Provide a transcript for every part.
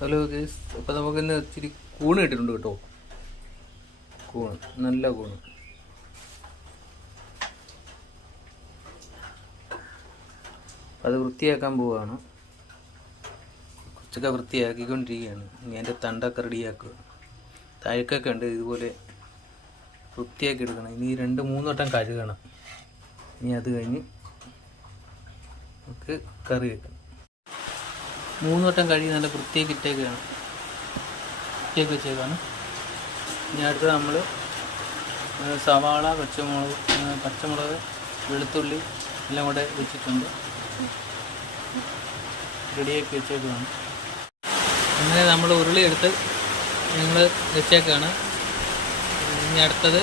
Hello guys, അപ്പോൾ നമുക്കിന്ന് ഇച്ചിരി കൂണ് കിട്ടിയിട്ടുണ്ട് കേട്ടോ. കൂണ്, നല്ല കൂണ്. അത് വൃത്തിയാക്കാൻ പോവുകയാണ്. കുറച്ചൊക്കെ വൃത്തിയാക്കിക്കൊണ്ടിരിക്കുകയാണ്. ഇനി അതിൻ്റെ തണ്ടൊക്കെ റെഡിയാക്കുക. തഴക്കൊക്കെ ഉണ്ട്, ഇതുപോലെ വൃത്തിയാക്കി എടുക്കണം. ഇനി 2-3 വട്ടം കഴുകണം. ഇനി അത് കഴിഞ്ഞ് നമുക്ക് കറി വെക്കണം. 3 വട്ടം കഴുകി നല്ല വൃത്തിയാക്കി ഇട്ടേക്കാണ്, വൃത്തിയാക്കി വെച്ചേക്കാണ്. ഇനി അടുത്ത് നമ്മൾ സവാള, പച്ചമുളക്, വെളുത്തുള്ളി എല്ലാം കൂടെ വെച്ചിട്ടുണ്ട്, റെഡിയാക്കി വെച്ചേക്കാണ്. അങ്ങനെ നമ്മൾ ഉരുളി എടുത്ത് ഞങ്ങൾ വെച്ചേക്കാണ്. ഇനി അടുത്തത്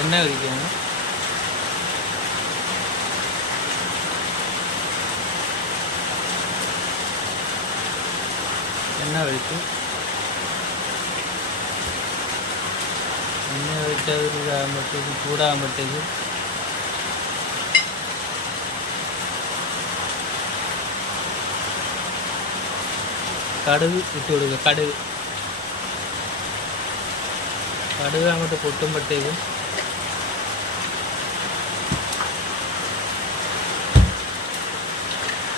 എണ്ണ ഒഴിക്കുകയാണ്. എണ്ണ ഒഴിച്ച് ചൂടാകുമ്പോഴത്തേക്ക് കടുക് ഇട്ട് കൊടുക്കുക. കടുക് അങ്ങോട്ട് പൊട്ടുമ്പോഴത്തേക്കും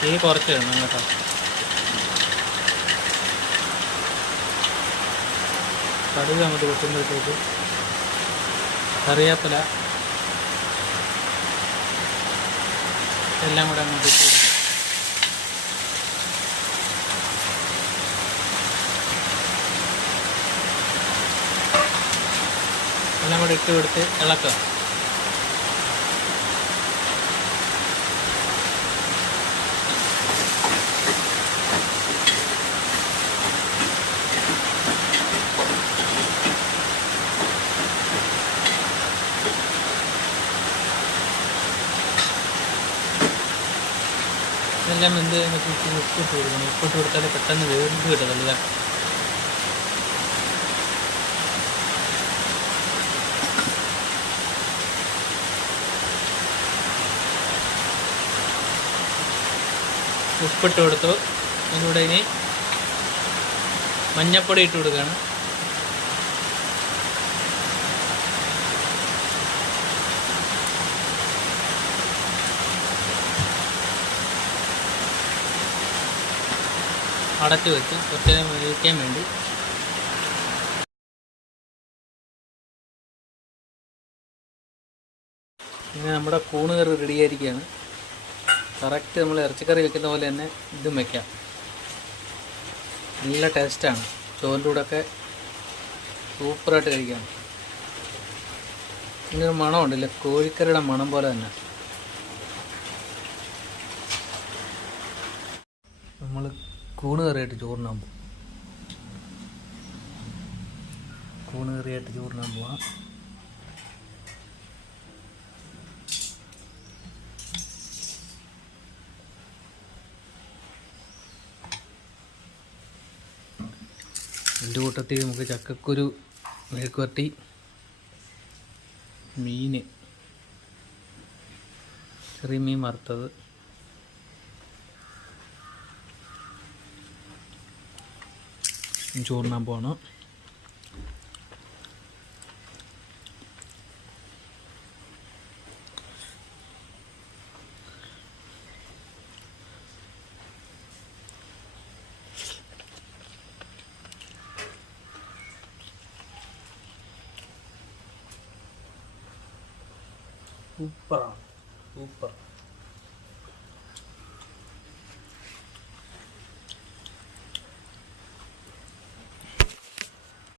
തീ കുറച്ച് ഇടണം കേട്ടോ. കടുക് അങ്ങോട്ട് പൊട്ടുമ്പോഴത്തേക്ക് കറിവേപ്പില എല്ലാം കൂടെ അങ്ങോട്ട് ഇട്ട് കൊടുക്കും. എല്ലാം കൂടെ ഇട്ട് കൊടുത്ത് ഇളക്കുക. എല്ലാം വെന്ത് കഴിഞ്ഞിട്ട് ഉപ്പിട്ട് കൊടുക്കണം. ഉപ്പിട്ട് കൊടുത്താൽ പെട്ടെന്ന് വേർന്ന് കിട്ടത്തില്ല. ഉപ്പിട്ട് കൊടുത്തു. അതിലൂടെ ഇനി മഞ്ഞപ്പൊടി ഇട്ട് കൊടുക്കുകയാണ്. അടച്ചു വെച്ച് കുറച്ച് നേരം വേവിക്കാൻ വേണ്ടി. ഇങ്ങനെ നമ്മുടെ കൂണ് കറി റെഡിയായിരിക്കുകയാണ്. കറക്റ്റ് നമ്മൾ ഇറച്ചിക്കറി വെക്കുന്ന പോലെ തന്നെ ഇതും വയ്ക്കാം. നല്ല ടേസ്റ്റാണ്. ചോറിൻ്റെ കൂടെയൊക്കെ സൂപ്പറായിട്ട് കഴിക്കാം. ഇങ്ങനൊരു മണമുണ്ടല്ലേ, കോഴിക്കറിയുടെ മണം പോലെ തന്നെ. നമ്മൾ കൂണ് കറിയായിട്ട് ചോറിനാൻ പോവാം. എൻ്റെ കൂട്ടത്തിൽ നമുക്ക് ചക്കക്കുരു മെഴുക്കുവരട്ടി, ചെറിയ മീൻ വറുത്തത്, ചോറിനാൻ പോകണം. സൂപ്പറാണ്, സൂപ്പർ.